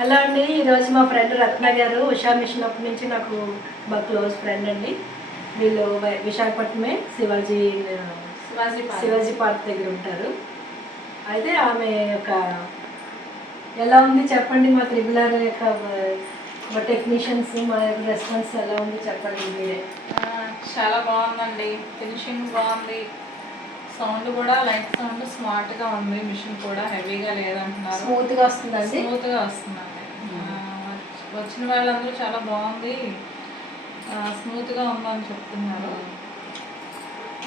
Hello అండి, ఈరోజు మా ఫ్రెండ్ రత్న గారు ఉషా మిషన్ అప్పటి నుంచి నాకు బాగా క్లోజ్ ఫ్రెండ్ అండి. వీళ్ళు విశాఖపట్నమే శివాజీ పార్క్ దగ్గర ఉంటారు. అయితే ఆమె యొక్క ఎలా ఉంది చెప్పండి, మా త్రిబులార్ యొక్క మా టెక్నీషియన్స్ మా రెస్పాన్స్ ఎలా ఉంది చెప్పండి మీరే. చాలా బాగుందండి, ఫినిషింగ్ బాగుంది, సౌండ్ కూడా లైట్ సౌండ్ స్మార్ట్గా ఉంది. మిషన్ కూడా హెవీగా లేదంటున్నారు, స్మూత్గా వస్తుందండి. స్మూత్గా వస్తుందండి. వచ్చిన వాళ్ళందరూ చాలా బాగుంది, స్మూత్గా ఉందని చెప్తున్నారు.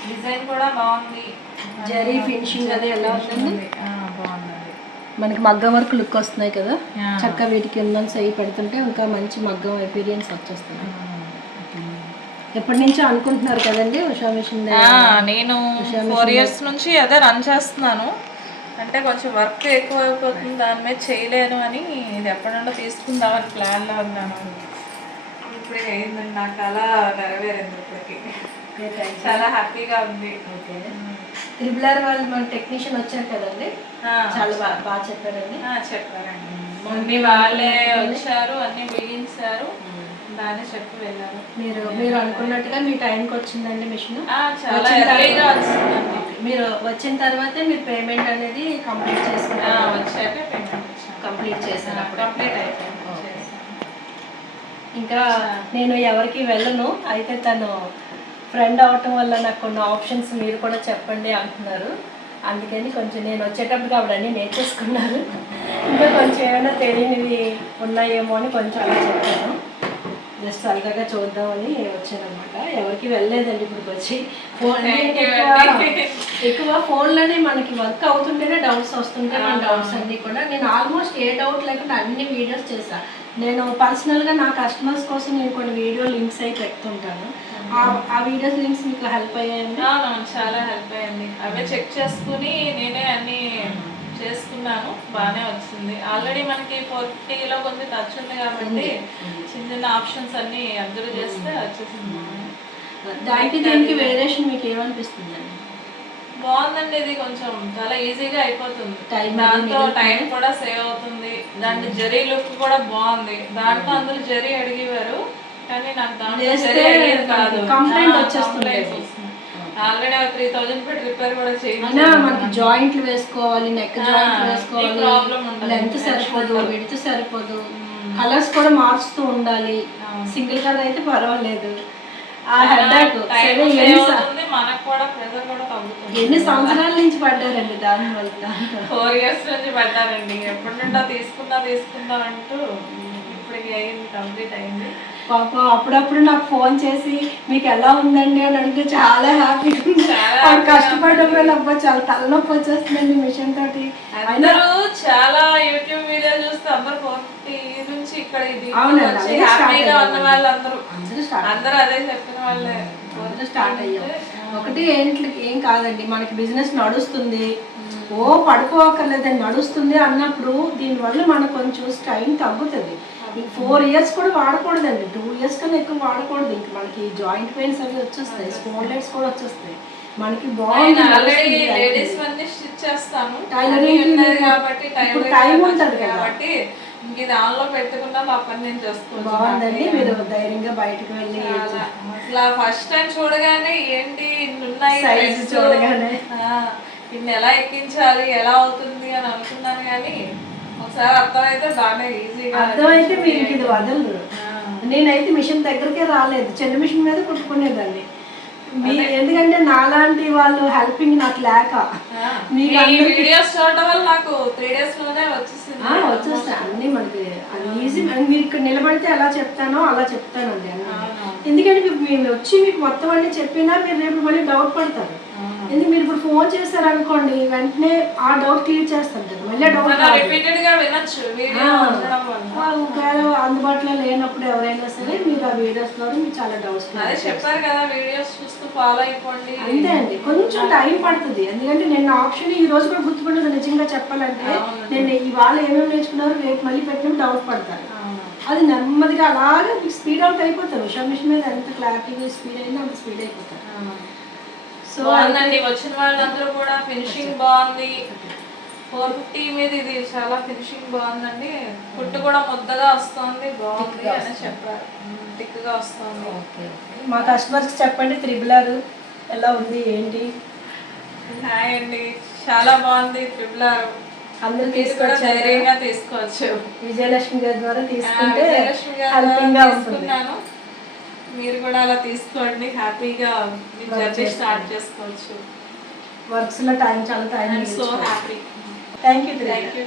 డిజైన్ కూడా బాగుంది, జరీ ఫినిషింగ్ అది ఎలా ఉంటుంది? బాగుందండి. మనకి మగ్గం వర్క్ లుక్ వస్తున్నాయి కదా, చక్కగా వీటికి ఉందని సై పెడుతుంటే ఇంకా మంచి మగ్గం ఎక్స్పీరియన్స్ వచ్చేస్తుంది. ఎప్పటి నుంచో అనుకుంటున్నారు కదండి ఉషా మిషన్? నేను 4 years నుంచి అదే రన్ చేస్తున్నాను. అంటే కొంచెం వర్క్ ఎక్కువ అయిపోతుంది, దాని మీద చేయలేను అని ఇది ఎప్పటి నుండో తీసుకుందామని ప్లాన్లో ఉన్నాను. ఇప్పుడే అయిందండి, నాకు అలా నెరవేరింది. ఇప్పటికి చాలా హ్యాపీగా ఉంది. త్రిబులార్ వాళ్ళు మన టెక్నీషియన్ వచ్చారు కదండి, చాలా బాగా చెప్పారండి. చెప్పారండి, అన్ని వాళ్ళే వచ్చారు, అన్ని బిగించారు, దాన్ని చెప్పి వెళ్ళారు. మీరు అనుకున్నట్టుగా మీ టైంకి వచ్చిందండి మిషన్? చాలా ఎర్లీగా వచ్చిందండి. మీరు వచ్చిన తర్వాతే మీరు పేమెంట్ అనేది కంప్లీట్ చేసుకున్నారు? వచ్చాక పేమెంట్ కంప్లీట్ చేశారు? కంప్లీట్ అయిపోయింది. ఇంకా నేను ఎవరికి వెళ్ళను, అయితే తను ఫ్రెండ్ అవటం వల్ల నాకు కొన్ని ఆప్షన్స్ మీరు కూడా చెప్పండి అంటున్నారు. అందుకని కొంచెం నేను వచ్చేటప్పుడు ఆవిడ అన్నీ నేర్చేసుకున్నారు. ఇంకా కొంచెం ఏమైనా తెలియనివి ఉన్నాయేమో అని కొంచెం అలా చెప్పాను. జస్ట్ సరదాగా చూద్దామని వచ్చానమాట. ఎవరికి వెళ్ళలేదండి ఇప్పుడు వచ్చి. ఫోన్ ఎక్కువ ఫోన్లోనే మనకి వర్క్ అవుతుంటేనే డౌట్స్ వస్తుంటే మన డౌట్స్ అన్నీ కూడా నేను ఆల్మోస్ట్ ఏ డౌట్ లేకుండా అన్ని వీడియోస్ చేశాను. నేను పర్సనల్గా నా కస్టమర్స్ కోసం నేను కొన్ని వీడియో లింక్స్ అయి పెడుతుంటాను. ఆ వీడియోస్ లింక్స్ మీకు హెల్ప్ అయ్యాయండి? చాలా హెల్ప్ అయ్యింది. అవే చెక్ చేసుకుని నేనే అన్ని చేసుకున్నాను, బాగానే వచ్చింది. ఆల్రెడీ మనకి 40లో కొంచెం టచ్ ఉంది కాబట్టి చిన్న చిన్న ఆప్షన్స్ అన్ని అబ్జర్వ్ చేస్తే వచ్చేసింది. దానికి వేరియేషన్ మీకు ఏమనిపిస్తుంది అండి? బాగుందండి, ఇది కొంచెం చాలా ఈజీగా అయిపోతుంది, దాంతో టైం కూడా సేవ్ అవుతుంది. దాంట్లో జరీ లుక్ కూడా బాగుంది. దాంట్లో అందరూ జరీ అడిగేవారు కానీ నాకు దాంట్లో జరీ అడిగేది కాదు, కంప్లైంట్ వచ్చేస్తుంది. ఆల్రెడీ 3000 పెట్టి రిపేర్ కూడా చేయాలి. మనకి జాయింట్లు వేసుకోవాలి, నెక్ జాయింట్లు వేసుకోవాలి, లెంత్ సరిపోదు, విడ్త్ సరిపోదు, కలర్స్ కూడా మార్చుతూ ఉండాలి. సింగిల్ కలర్ అయితే పర్వాలేదు. ఎన్ని సంవత్సరాల నుంచి పడ్డారండి దానివల్ల? 4 years నుంచి పడ్డారండి. ఎప్పటి నుండో తీసుకుందాం అంటూ ఇప్పటికి అయింది, కంప్లీట్ అయింది. పాపం అప్పుడప్పుడు నాకు ఫోన్ చేసి మీకు ఎలా ఉందండి అని అడిగితే చాలా హ్యాపీగా ఉంది. కష్టపడడం అబ్బా చాలా తలనొప్పి వచ్చేస్తుందండి మిషన్ తోటి. అందరూ చాలా యూట్యూబ్ వీడియో చూస్తే అందరూ 40 నుంచి ఇక్కడ ఇది హ్యాపీగా ఉన్న వాళ్ళు అందరూ అదే చెప్పిన వాళ్ళే స్టార్ట్ అయ్యాం. ఒకటి ఏం కాదండి, మనకి బిజినెస్ నడుస్తుంది, పడుకోవక్కర్లేదండి, నడుస్తుంది అన్నప్పుడు దీనివల్ల మనకు కొంచెం టైం తగ్గుతుంది. 4 years కూడా వాడకూడదండి, 2 years కన్నా ఎక్కువ వాడకూడదు. ఇంక మనకి జాయింట్ పెయిన్స్ అవి వచ్చేస్తాయి, స్పాండిలైటిస్ కూడా వచ్చేస్తాయి. మనకి బాగుంది, టైం ఉంటుంది కాబట్టి దానిలో పెట్టుకున్నా మా పని నేను చేస్తాను. బాగుందండి, మీరు ధైర్యంగా బయటకు వెళ్ళి అసలు ఫస్ట్ టైం చూడగానే ఏంటి ఇన్నున్నాయి చూడగానే ఇన్ని ఎలా ఎక్కించాలి, ఎలా అవుతుంది అని అనుకున్నాను. కానీ ఒకసారి అర్థమైతే బాగా ఈజీగా అర్థమైతే మీరు ఇది వదలరు. నేనైతే మిషన్ దగ్గరికే రాలేదు, చిన్న మిషన్ మీద కుట్టుకునేదాన్ని. ఎందుకంటే నాలాంటి వాళ్ళు హెల్పింగ్ నాకు లేక వీడియోస్ చూడటం వల్ల నాకు 3 days లోనే వచ్చేస్తాయి అన్ని. మనకి అది ఈజీ. మీరు ఇక్కడ నిలబడితే ఎలా చెప్తానో అలా చెప్తానండి అన్ని. ఎందుకంటే మేము వచ్చి మీకు మొత్తం అన్ని చెప్పినా మీరు రేపు మళ్ళీ డౌట్ పడతారు. ఎందుకు మీరు ఇప్పుడు ఫోన్ చేస్తారు అనుకోండి, వెంటనే ఆ డౌట్ క్లియర్ చేస్తారు కదా, మళ్ళీ డౌట్ అందుబాటులో లేనప్పుడు ఎవరైనా సరే మీరు ఆ వీడియోస్ ద్వారా మీకు చాలా డౌట్స్ చెప్పారు కదా, వీడియోస్ చూస్తూ ఫాలో అయిపోండి. అంతే అండి, కొంచెం టైం పడుతుంది. ఎందుకంటే నేను ఆప్షన్ ఈ రోజు కూడా గుర్తుపడదు నిజంగా చెప్పాలంటే. నేను ఇవాళ ఏమేమి నేర్చుకున్నారు రేపు మళ్ళీ పెట్టినప్పుడు డౌట్ పడతారు. అది నెమ్మదిగా అలాగే స్పీడ్ అవుట్ అయిపోతారు. ఉషా మిషన్ మీద ఎంత క్లారిటీగా స్పీడ్ అయిందో అంత స్పీడ్ అయిపోతారు. సో బాగుందండి, వచ్చిన వాళ్ళందరూ కూడా ఫినిషింగ్ బాగుంది, 450 మీద ఇది చాలా ఫినిషింగ్ బాగుందండి. కుట్టు కూడా ముద్దగా వస్తుంది, బాగుంది అని చెప్పారు. థిక్గా వస్తుంది. ఓకే మా కస్టమర్స్కి చెప్పండి త్రిబులర్ ఎలా ఉంది ఏంటి. హాయ్ అండి, చాలా బాగుంది త్రిబులర్. అందరూ మీరు కూడా ధైర్యంగా తీసుకోవచ్చు. విజయలక్ష్మి గారి ద్వారా తీసుకుంటే విజయలక్ష్మి గారు హెల్పింగ్గా ఉంటుంది. తీసుకున్నాను, మీరు కూడా అలా తీసుకోండి. హ్యాపీగా మీ జర్నీ స్టార్ట్ చేసుకోవచ్చు. వర్క్స్లో చాలా time so happy. Thank you. Thank you.